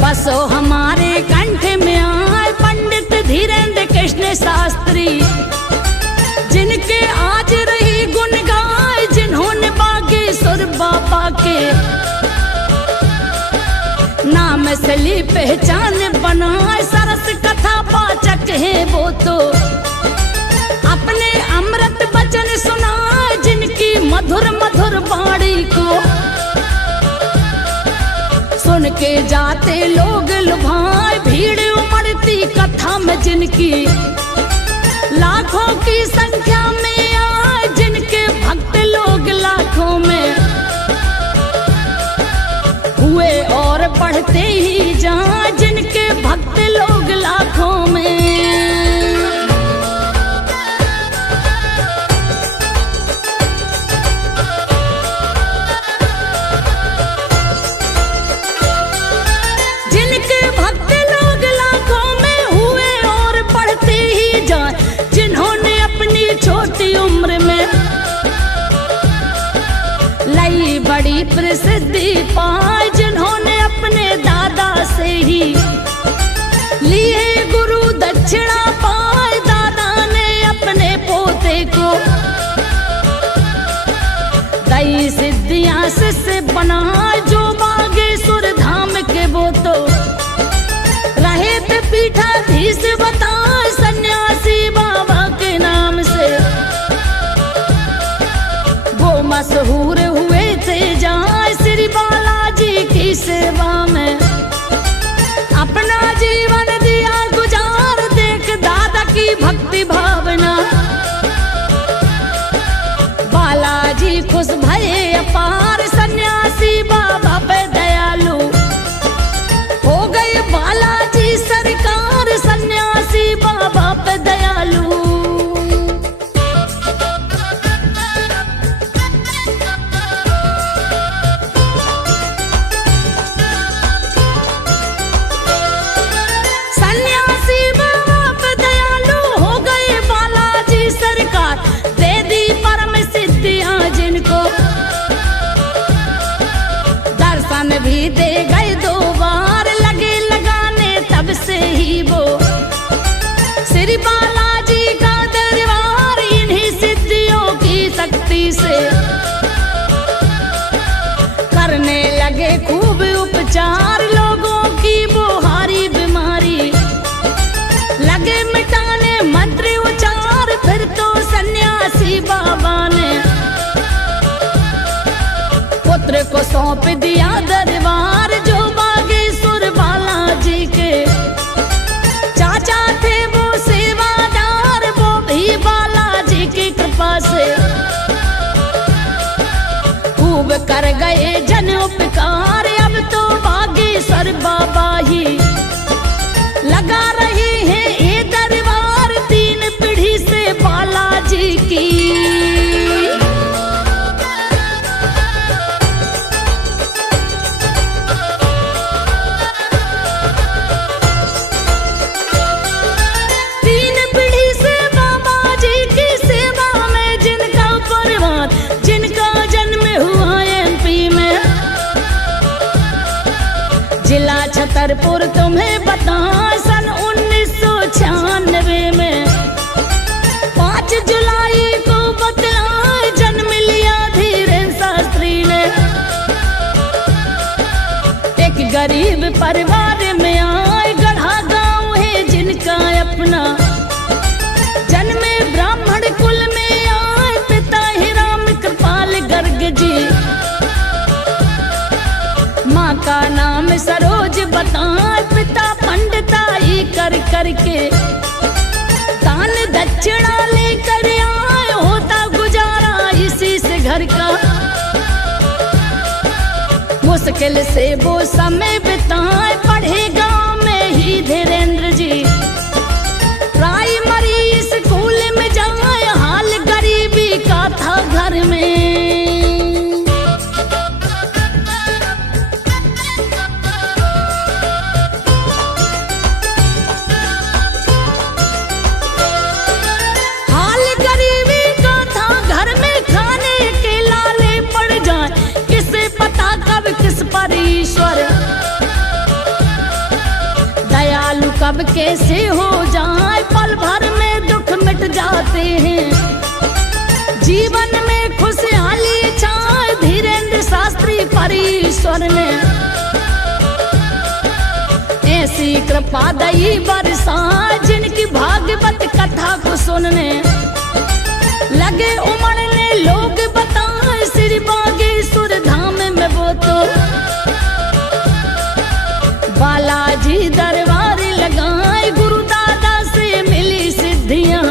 बसो हमारे कंठ में आए पंडित धीरेन्द्र कृष्ण शास्त्री, जिनके आज रही गुण गाए, जिन्होंने बागेश्वर बाबा के नाम से ली पहचान बनाए। सरस कथा वाचक है वो तो अपने अमृत वचन सुनाए, जिनकी मधुर मधुर वाणी को सुन के जाते लोग लुभाए। भीड़ उमड़ती कथा में जिनकी लाखों की संख्या में आए, जिनके भक्त लोग लाखों में हुए और बढ़ते ही जाए, जिनके भक्त लोग लाखों में। छोटी उम्र में लई बड़ी प्रसिद्धि पाई, जिन्होंने अपने दादा से ही लिए गुरु दक्षिणा पाए। दादा ने अपने पोते को दई सिद्धियां शिष्य बनाए, जो बागेश्वर धाम के वो तो रहे थे पीठाधीश बताए। सन्यासी बाबा के नाम से वो मशहूर हुए थे, जाए श्री बालाजी की सेवा में अपना जीवन दिया गुजार। देख दादा की भक्ति भावना, बालाजी खुश भये अपार। सन्यासी बाबा पे दयालु हो गए बालाजी सरकार, सन्यासी बाबा पे दयालु। सन्यासी बाबा पे दयालु हो गए बालाजी सरकार, दे दी परम सिद्धियां जिनको, दर्शन भी दे गए 2 बार। लगे लगाने तब से ही वो श्री बालाजी का दरबार, इन्हीं सिद्धियों की शक्ति से करने लगे खूब उपचार। लोगों की वो हारी बीमारी लगे मिटाने मंत्र उचार। फिर तो सन्यासी बाबा ने पुत्र को सौंप दिया दरबार, जो बागेश्वर बालाजी के चाचा थे वो सेवादार। वो भी बालाजी की कृपा से खूब कर गए जन उपकार। अब तो बागेश्वर बाबा ही लगा रहे हैं ये दरबार, 3 पीढ़ी से बालाजी की। जिला छतरपुर तुम्हें बता, सन 1996 में 5 जुलाई को बतलाए जन्म लिया धीरेन्द्र शास्त्री ने। एक गरीब परिवार में आए, गढ़ा गांव है जिनका अपना, जन्मे ब्राह्मण कुल में आए। पिता ही राम कृपाल गर्ग जी, माँ का नाम सरोज बताए। पिता पंडिताई कर करके दान दक्षिणा लेकर आए, होता गुजारा इसी से घर का। मुश्किल से वो समय बिताए, पढ़े गांव में ही धीरेन्द्र जी कब कैसे हो जाए, पल भर में दुख मिट जाते हैं। जीवन में खुशहाली छाए, धीरेन्द्र शास्त्री परीश्वर ने ऐसी कृपा दई बरसाए, जिनकी भागवत कथा को सुनने लगे उमड़ने लोग बताए। श्री बागेश्वर धाम में वो तो बालाजी दरबार लगाए, गुरु दादा से मिली सिद्धियां,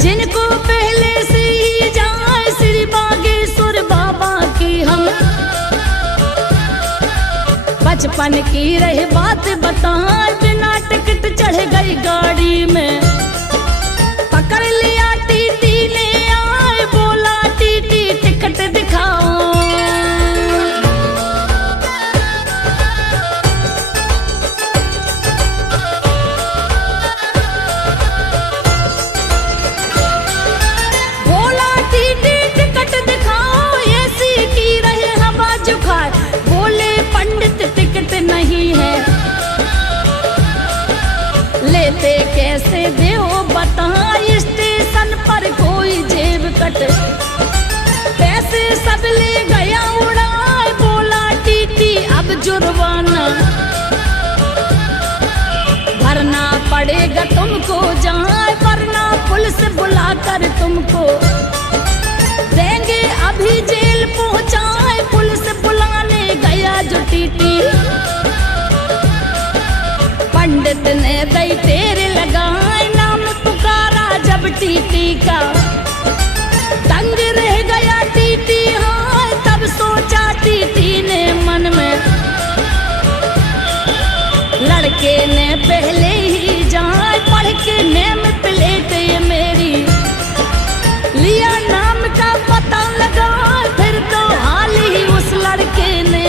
जिनको पहले से ही जाए। श्री बागेश्वर बाबा की हम बचपन की रही बात बताए, बिना टिकट चढ़ गई गाड़ी में, पकड़ लिया टीटी ने आए, बोला टीटी टिकट दिखाओ। बोला टीटी टिकट दिखाओ, ऐसी की रहे हवा जुखाए, बोले पंडित टिकट नहीं है, लेते कैसे देओ बताए। स्टेशन पर कोई जेब कट, पैसे सब ले गया उड़ाए, बोला टीटी अब जुर्माना भरना पड़ेगा तुमको, जाए वरना पुलिस बुलाकर तुमको देंगे अभी जेल पहुंचाए। पुलिस बुलाने गया जो टीटी, पंडित ने दई तेरे लगाए, नाम पुकारा जब टीटी का, तंग रह गया टीटी हाय। तब सोचा टीटी ने मन में, लड़के ने पहले ही जाए पढ़ के नेम प्लेट ये मेरी, लिया नाम का पता लगा, फिर तो हाल ही उस लड़के ने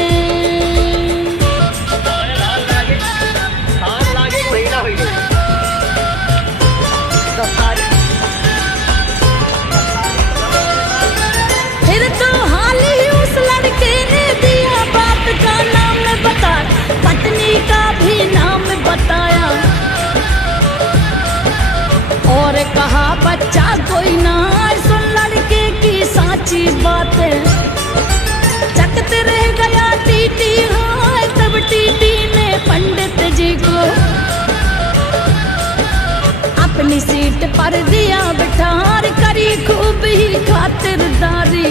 का नाम बता, पत्नी का भी नाम बताया, और कहा बच्चा कोई ना सुन लड़के की साची बातें। चकते रह गया टीटी हाय, तब टीटी ने पंडित जी को अपनी सीट पर दिया बिठार, करी खूब ही खातिरदारी,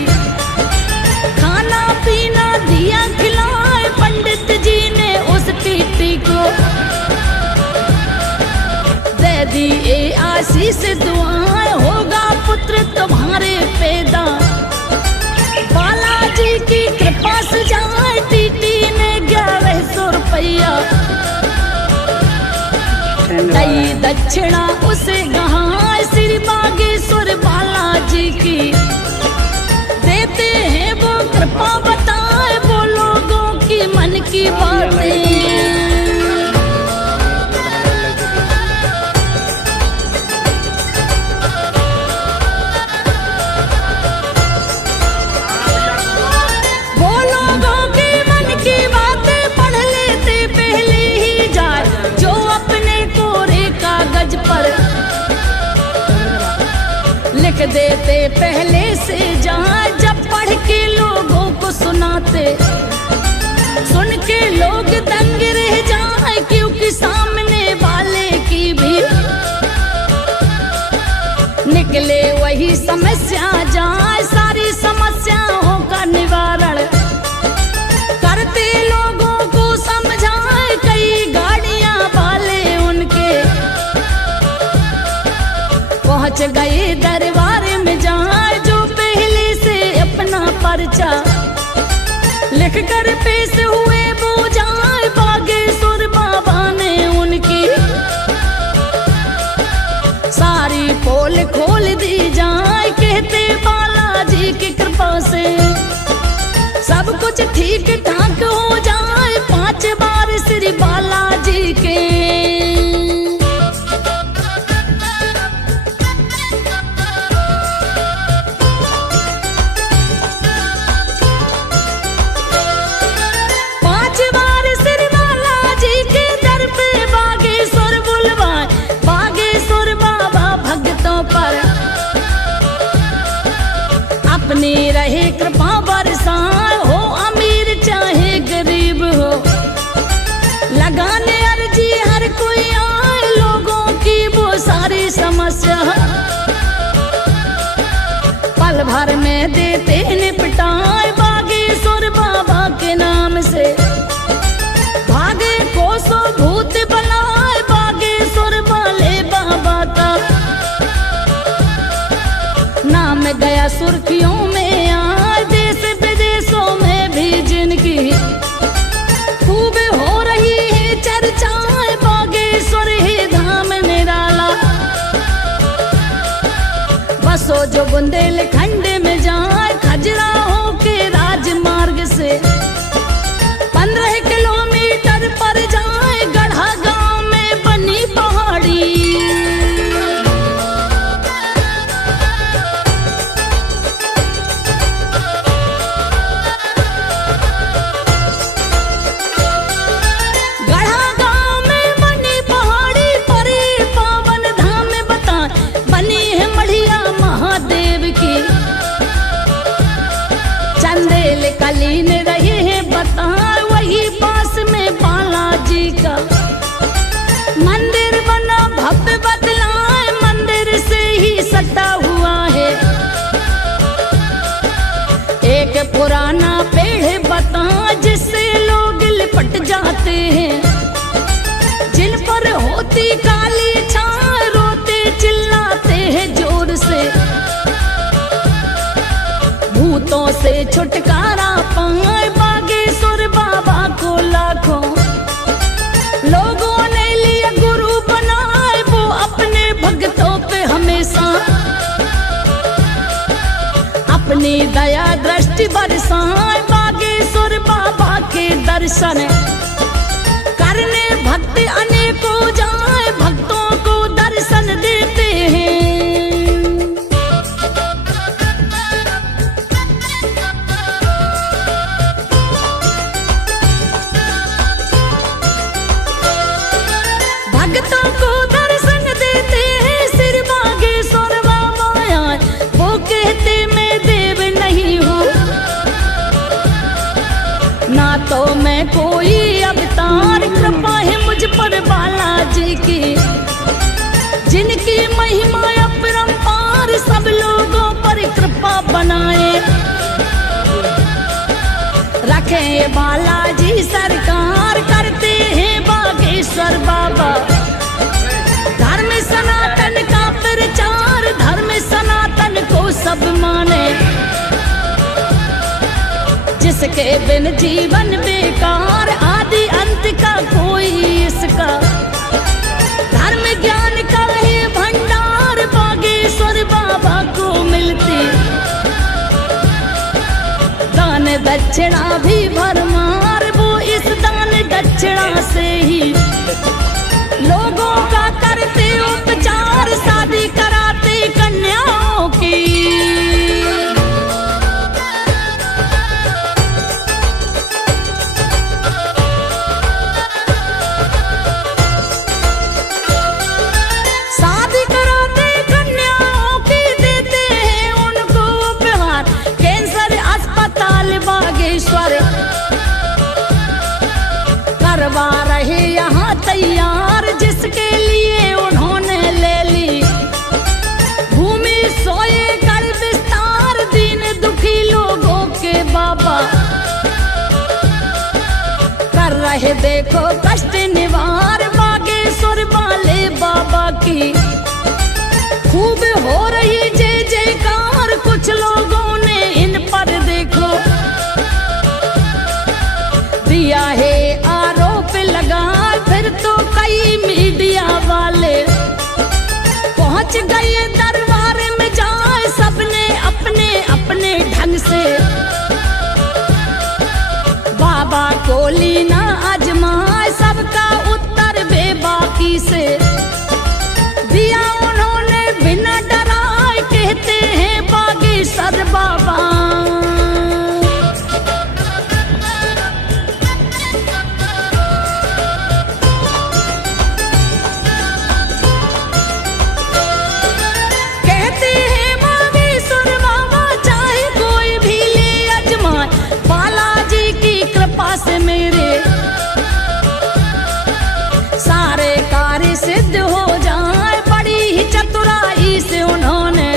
खाना पीना दिया खिलाए। पंडित जी ने उस टीटी को दे दी ए आशीष दुआएं, होगा पुत्र तुम्हारे पैदा, बालाजी की कृपा से जाए। टीटी ने 1100 रुपया दई दक्षिणा उसे गहाए, श्री बागेश्वर बालाजी की देते हैं वो कृपा बताए, वो लोगों की मन की बातें। वो लोगों की मन की बातें पढ़ लेते पहले ही जाए, जो अपने कोरे कागज पर लिख देते पहले से जाए। जब पढ़ के लोगों को सुनाते, सुन के लोग दंग रह जाए, क्योंकि सामने वाले की भी निकले वही समस्या जाए। सारी समस्याओं का निवारण करते लोगों को समझाए, कई गाड़ियां वाले उनके पहुंच गए दरबार में जाए, जो पहले से अपना पर्चा लिख कर पेश हुए वो जाए। बागेश्वर बाबा ने उनकी सारी पोल खोल दी जाए, कहते बालाजी की कृपा से सब कुछ ठीक ठाक हो जाए। 5 बार श्री बालाजी के सुर्खियों में आए, देश विदेशों में भी जिनकी खूब हो रही है चर्चाएं, बागेश्वर ही धाम निराला। बसो जो बुंदेलखंड में जाए, खजुराहो के राजमार्ग से 15 किलोमीटर पर जाए, गढ़ा गांव में बनी पहाड़ी। गढ़ा गांव में बनी पहाड़ी, परे पावन धाम बताए, बनी है मढ़िया महादेव की। चंदेल कलीन रही है बताए, वही पास में बालाजी का मंदिर बना भव्य बदलाए, मंदिर से ही सटा हुआ है एक पुराना पेड़ बता, जिससे लोग लिपट जाते हैं, जिन पर होती काली छाया, रोते चिल्लाते हैं जोर से। भूतों से छुटकारा पाए, बागेश्वर बाबा को लाखों लोगों ने लिया गुरु बनाए, वो अपने भक्तों पे हमेशा अपनी दया दृष्टि बरसाए। बागेश्वर बाबा के दर्शन करने भक्त अनेकों जाए, भक्तों को दर्शन देते हैं। भक्तों को दर्शन देते हैं, सिर बागेश्वर बाबा आए, वो कहते मैं देव नहीं हूँ, ना तो मैं कोई अवतार, कृपा है मुझ पर बालाजी की, जिनकी महिमा अपरंपार, सब लोगों पर कृपा बनाए रखे बालाजी सरकार। करते हैं बागेश्वर बाबा धर्म सनातन का प्रचार, धर्म सनातन को सब माने, जिसके बिन जीवन बेकार, आदि अंत का कोई इसका, धर्म ज्ञान का है भंडार, बागेश्वर बाबा को मिलती दान दक्षिणा भी भरमार, वो इस दान दक्षिणा से ही लोगों का करते उपचार, शादी कराते कन्याओं की। शादी कराते कन्याओं की, देते हैं उनको उपहार, कैंसर अस्पताल बागेश्वर करवा रहे यहाँ तैयार, जिसके लिए उन्होंने ले ली भूमि 100 एकड़ विस्तार, दीन दुखी लोगों के बाबा कर रहे देखो कष्ट निवार। बागेश्वर वाले बाबा की खूब हो रही जय जयकार, कुछ लोगों ने इन पर देखो दिया है आरोप लगा, फिर तो कई मीडिया वाले पहुंच गए दरबार में जाए, सबने अपने अपने ढंग से बाबा को लीना आजमाए, सबका उत्तर बेबाकी से दिया उन्होंने बिना डराए, कहते हैं बागेश्वर बाबा। कहते हैं बागेश्वर बाबा, चाहे कोई भी ले अजमाए, बालाजी की कृपा से मेरे सारे कार्य सिद्ध हो जाए। बड़ी ही चतुराई से उन्होंने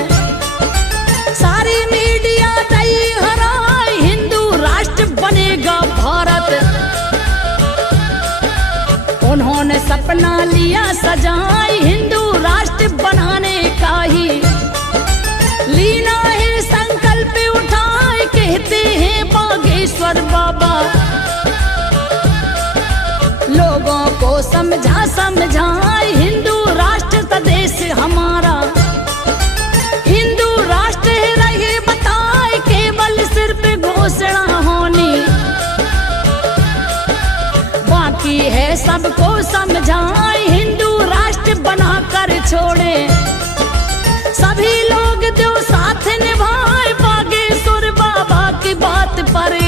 सारी मीडिया दई हराए, हिंदू राष्ट्र बनेगा भारत, उन्होंने सपना लिया सजाए, हिंदू राष्ट्र बनाने का ही लीना है संकल्प, समझा समझाए हिंदू राष्ट्र का देश हमारा, हिंदू राष्ट्र रहे बताए केवल सिर्फ घोषणा होनी, बाकी है सबको समझाए हिंदू राष्ट्र बनाकर छोड़े, सभी लोग जो साथ निभाए बागेश्वर बाबा की बात पर।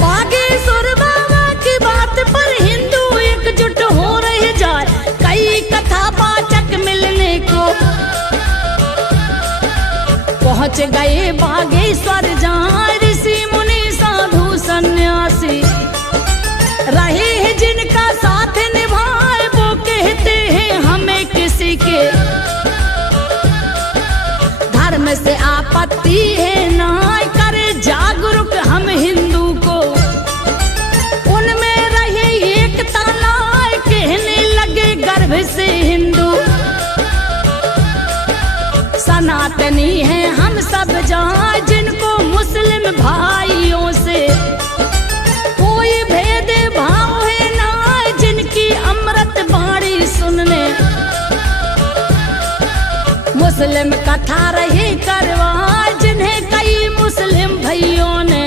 बागेश्वर बाबा की बात पर हिंदू एकजुट हो रहे जाए, कई कथा वाचक मिलने को पहुंच गए बागेश्वर जहाँ ऋषि मुनि साधु सन्यासी रहे हैं जिनका साथ निभाए, वो कहते हैं हमें किसी के धर्म से आपत्ति है ना, करे जागरूक हम हिंदू को, उनमें रहे एकता लाए, कहने लगे गर्भ से हिंदू सनातनी है हम सब जहाँ, जिनको मुस्लिम भाइयों से कोई भेद भाव है ना, जिनकी अमृत बाणी सुनने मुस्लिम कथा रहे करवाए, जिन्हें कई मुस्लिम भाइयों ने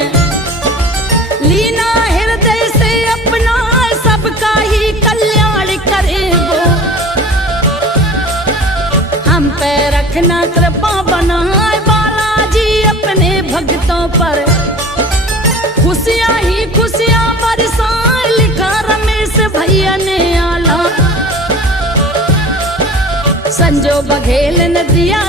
लीना हृदय से अपना, सबका ही कल्याण करे वो, हम पे रखना कृपा बनाए बालाजी अपने भक्तों पर, खुशियाँ ही खुशियाँ बरसाए, लिखा रमेश भैया ने आला, संजो बघेल नदिया